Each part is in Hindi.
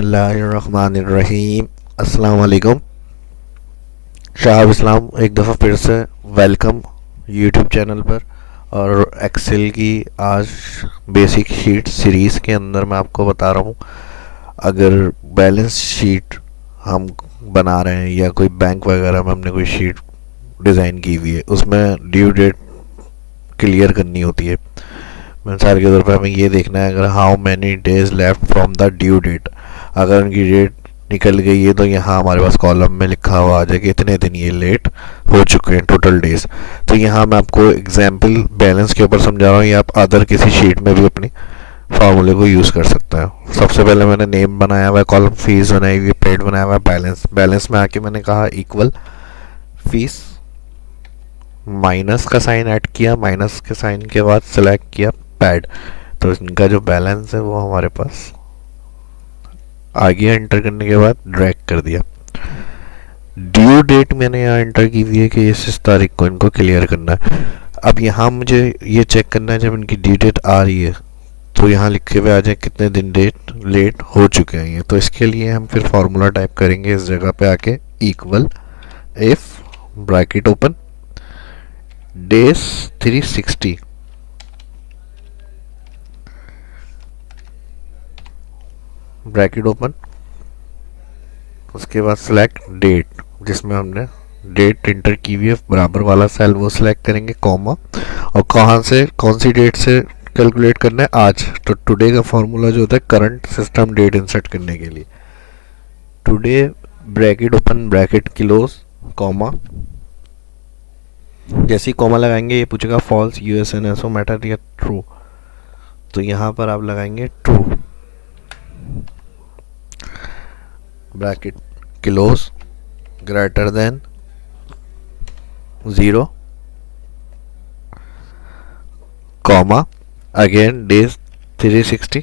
बिस्मिल्लाहिर्रहमानिर्रहीम। अस्सलाम वालेकुम। शाहब इस्लाम एक दफ़ा फिर से वेलकम यूट्यूब चैनल पर। और एक्सेल की आज बेसिक शीट सीरीज़ के अंदर मैं आपको बता रहा हूँ, अगर बैलेंस शीट हम बना रहे हैं या कोई बैंक वगैरह में हमने कोई शीट डिज़ाइन की हुई है, उसमें ड्यू डेट क्लियर करनी होती है। मिसाल के तौर पर हमें ये देखना है, अगर how many days left from the due date, अगर उनकी डेट निकल गई है तो यहाँ हमारे पास कॉलम में लिखा हुआ आ जाए कि इतने दिन ये लेट हो चुके हैं, टोटल डेज। तो यहाँ मैं आपको एग्जाम्पल बैलेंस के ऊपर समझा रहा हूँ, या आप अदर किसी शीट में भी अपनी फार्मूले को यूज़ कर सकता है। सबसे पहले मैंने नेम बनाया हुआ है, कॉलम फीस बनाई हुई है, पेड बनाया हुआ है, बैलेंस में आके मैंने कहा इक्वल फीस, माइनस का साइन ऐड किया, माइनस के साइन के बाद सेलेक्ट किया पैड। तो इनका जो बैलेंस है वो हमारे पास आ गया। एंटर करने के बाद ड्रैग कर दिया। ड्यू डेट मैंने यहाँ एंटर की हुई है कि इस तारीख को इनको क्लियर करना है। अब यहाँ मुझे ये चेक करना है, जब इनकी ड्यू डेट आ रही है तो यहाँ लिखे हुए आ जाए कितने दिन डेट लेट हो चुके हैं ये। तो इसके लिए हम फिर फार्मूला टाइप करेंगे इस जगह पे आके, equal if bracket open days 360 bracket open, उसके बाद सेलेक्ट डेट, जिसमें हमने डेट इंटर की हुई है बराबर वाला सेल वो सिलेक्ट करेंगे, कॉमा, और कहाँ से कौन सी डेट से कैलकुलेट करना है आज। तो टुडे का फॉर्मूला जो होता है करंट सिस्टम डेट इंसर्ट करने के लिए, today bracket open bracket close comma. जैसे ही कॉमा लगाएंगे ये पूछेगा फॉल्स यूएसएनएसओ मैटर या ट्रू, तो यहाँ पर आप लगाएंगे true, bracket close greater than 0 comma, again days 360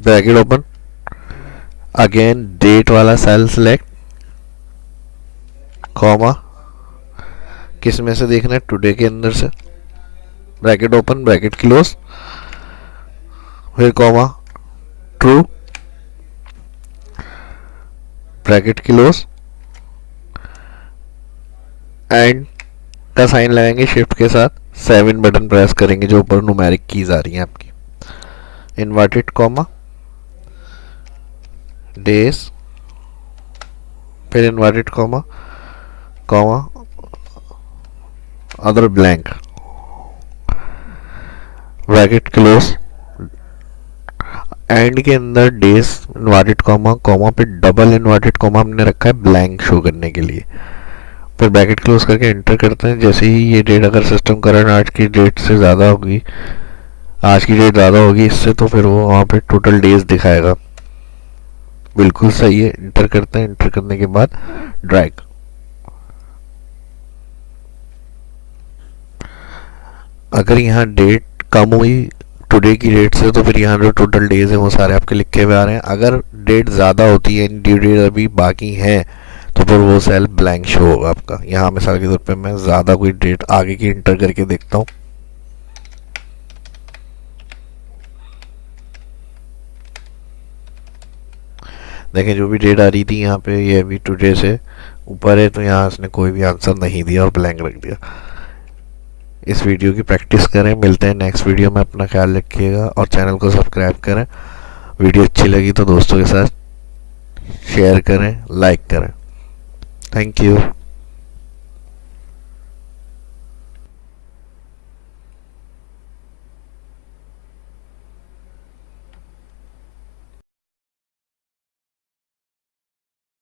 bracket open, again date वाला सेल सिलेक्ट कॉमा, किस में से देखना है, टुडे के अंदर से, ब्रैकेट ओपन ब्रैकेट क्लोज, फिर comma, true bracket close, and का साइन लगाएंगे शिफ्ट के साथ, 7 बटन प्रेस करेंगे जो ऊपर न्यूमेरिक कीज आ रही हैं आपकी, इन्वर्टेड कॉमा, डेज, फिर inverted comma comma, other blank bracket close, and के अंदर डेज इन्वर्टेड कॉमा कॉमा, पे डबल इन्वर्टेड कॉमा हमने रखा है ब्लैंक शो करने के लिए। फिर ब्रैकेट क्लोज करके एंटर करते हैं। जैसे ही ये डेट अगर सिस्टम करंट आज की डेट से ज़्यादा होगी, आज की डेट ज़्यादा होगी इससे, तो फिर वो वहाँ पे टोटल डेज दिखाएगा। बिल्कुल सही है। एंटर करते हैं, एंटर करने के बाद ड्रैग, अगर यहाँ डेट कम हुई टुडे की डेट से तो फिर यहाँ जो टोटल डेज हैं वो सारे आपके लिखे हुए आ रहे हैं। अगर डेट ज़्यादा होती है, ड्यू डेट अभी बाकी है, तो फिर वो सेल ब्लैंक शो होगा आपका। यहाँ मिसाल के तौर पे मैं ज़्यादा कोई डेट आगे की इंटर करके देखता हूँ। देखें जो भी डेट आ रही थी यहाँ पे, ये अभी टुडे से ऊपर है, तो यहाँ इसने कोई भी आंसर नहीं दिया और ब्लैंक रख दिया। इस वीडियो की प्रैक्टिस करें। मिलते हैं नेक्स्ट वीडियो में। अपना ख्याल रखिएगा और चैनल को सब्सक्राइब करें। वीडियो अच्छी लगी तो दोस्तों के साथ शेयर करें, लाइक करें। Thank you.